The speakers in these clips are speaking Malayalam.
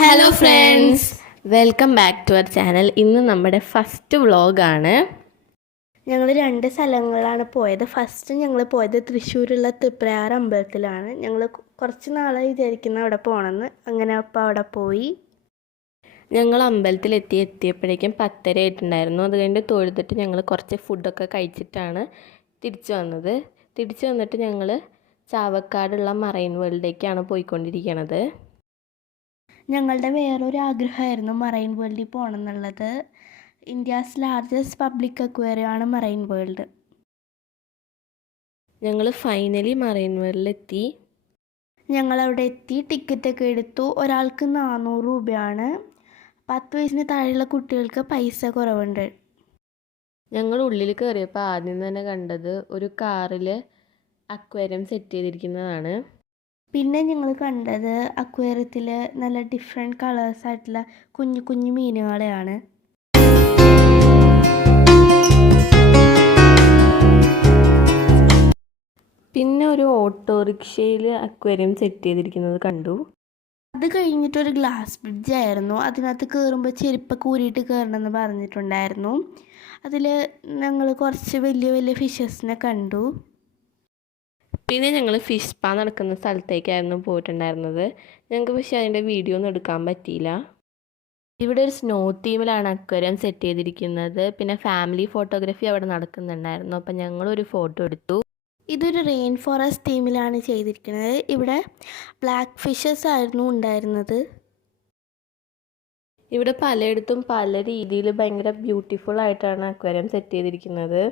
Hello friends, welcome back to our channel. ഇന്ന് നമ്മുടെ ഫസ്റ്റ് വ്ളോഗാണ്. ഞങ്ങൾ 2 സ്ഥലങ്ങളാണ് പോയത്. ഫസ്റ്റ് ഞങ്ങൾ പോയത് തൃശ്ശൂരുള്ള തൃപ്രയാർ അമ്പലത്തിലാണ്. ഞങ്ങൾ കുറച്ച് നാളായി വിചാരിക്കുന്ന അവിടെ പോകണമെന്ന്. അങ്ങനെ അപ്പോൾ അവിടെ പോയി. ഞങ്ങൾ അമ്പലത്തിൽ എത്തിയപ്പോഴേക്കും 10:30 ആയിട്ടുണ്ടായിരുന്നു. അത് കഴിഞ്ഞ് തൊഴുതിട്ട് ഞങ്ങൾ കുറച്ച് ഫുഡൊക്കെ കഴിച്ചിട്ടാണ് തിരിച്ചു വന്നത്. തിരിച്ചു വന്നിട്ട് ഞങ്ങൾ ചാവക്കാടുള്ള മറൈൻ വേൾഡിലേക്കാണ് പോയിക്കൊണ്ടിരിക്കുന്നത്. ഞങ്ങളുടെ വേറൊരു ആഗ്രഹമായിരുന്നു മറൈൻ വേൾഡിൽ പോകണം എന്നുള്ളത്. ഇന്ത്യാസ് ലാർജസ്റ്റ് പബ്ലിക് അക്വേറിയമാണ് മറൈൻ വേൾഡ്. ഞങ്ങൾ ഫൈനലി മറൈൻ വേൾഡിലെത്തി. ഞങ്ങളവിടെ എത്തി, ടിക്കറ്റൊക്കെ എടുത്തു. ഒരാൾക്ക് 400 രൂപയാണ്. 10 വയസ്സിന് താഴെയുള്ള കുട്ടികൾക്ക് പൈസ കുറവുണ്ട്. ഞങ്ങൾ ഉള്ളിൽ കയറിയപ്പോൾ ആദ്യം തന്നെ കണ്ടത് ഒരു കാറിൽ അക്വേറിയം സെറ്റ് ചെയ്തിരിക്കുന്നതാണ്. പിന്നെ ഞങ്ങൾ കണ്ടത് അക്വേറിയത്തിൽ നല്ല ഡിഫറെൻറ്റ് കളേഴ്സായിട്ടുള്ള കുഞ്ഞു കുഞ്ഞു മീനുകളെയാണ്. പിന്നെ ഒരു ഓട്ടോറിക്ഷയിൽ അക്വേറിയം സെറ്റ് ചെയ്തിരിക്കുന്നത് കണ്ടു. അത് കഴിഞ്ഞിട്ടൊരു ഗ്ലാസ് ബ്രിഡ്ജായിരുന്നു. അതിനകത്ത് കയറുമ്പോൾ ചെരുപ്പൊക്കെ ഊരിയിട്ട് കയറണമെന്ന് പറഞ്ഞിട്ടുണ്ടായിരുന്നു. അതിൽ ഞങ്ങൾ കുറച്ച് വലിയ വലിയ ഫിഷസിനെ കണ്ടു. പിന്നെ ഞങ്ങൾ ഫിഷ് സ്പാ നടക്കുന്ന സ്ഥലത്തേക്കായിരുന്നു പോയിട്ടുണ്ടായിരുന്നത്. ഞങ്ങൾക്ക് പക്ഷേ അതിൻ്റെ വീഡിയോ ഒന്നും എടുക്കാൻ പറ്റിയില്ല. ഇവിടെ ഒരു സ്നോ തീമിലാണ് അക്വേറിയം സെറ്റ് ചെയ്തിരിക്കുന്നത്. പിന്നെ ഫാമിലി ഫോട്ടോഗ്രാഫി അവിടെ നടക്കുന്നുണ്ടായിരുന്നു. അപ്പം ഞങ്ങളൊരു ഫോട്ടോ എടുത്തു. ഇതൊരു റെയിൻ ഫോറസ്റ്റ് തീമിലാണ് ചെയ്തിരിക്കുന്നത്. ഇവിടെ ബ്ലാക്ക് ഫിഷസ് ആയിരുന്നു ഉണ്ടായിരുന്നത്. ഇവിടെ പലയിടത്തും പല രീതിയിൽ ഭയങ്കര ബ്യൂട്ടിഫുൾ ആയിട്ടാണ് അക്വേറിയം സെറ്റ് ചെയ്തിരിക്കുന്നത്.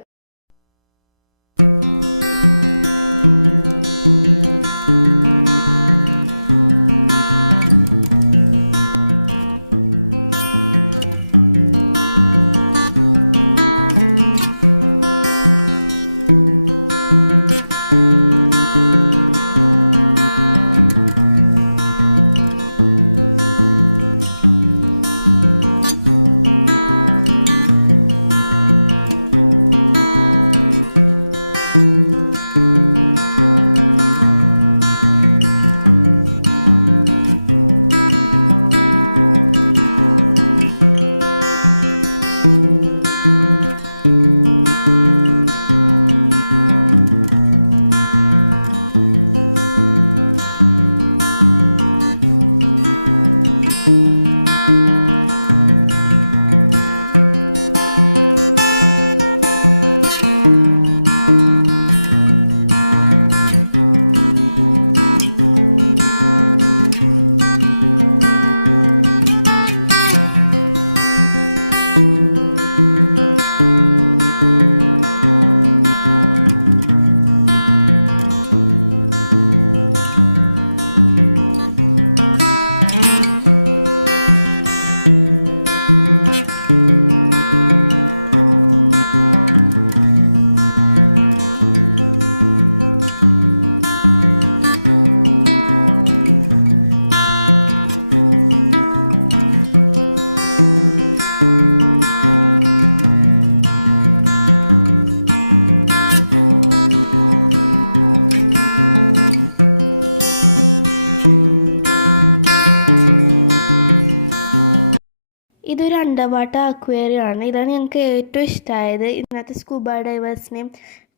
ഇതൊരു അണ്ടർവാട്ടർ അക്വേറിയമാണ്. ഇതാണ് ഞങ്ങൾക്ക് ഏറ്റവും ഇഷ്ടമായത്. ഇതിനകത്ത് സ്കൂബ ഡൈവേഴ്സിനെയും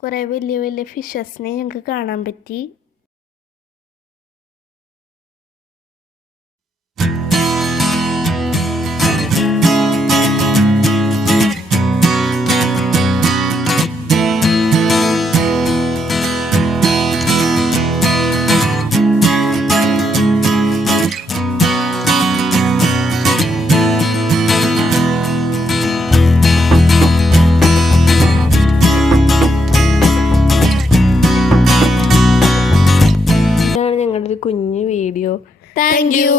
കുറേ വലിയ വലിയ ഫിഷസിനെയും ഞങ്ങൾക്ക് കാണാൻ പറ്റി. ഞങ്ങളുടെ ഒരു കുഞ്ഞു വീഡിയോ. Thank you.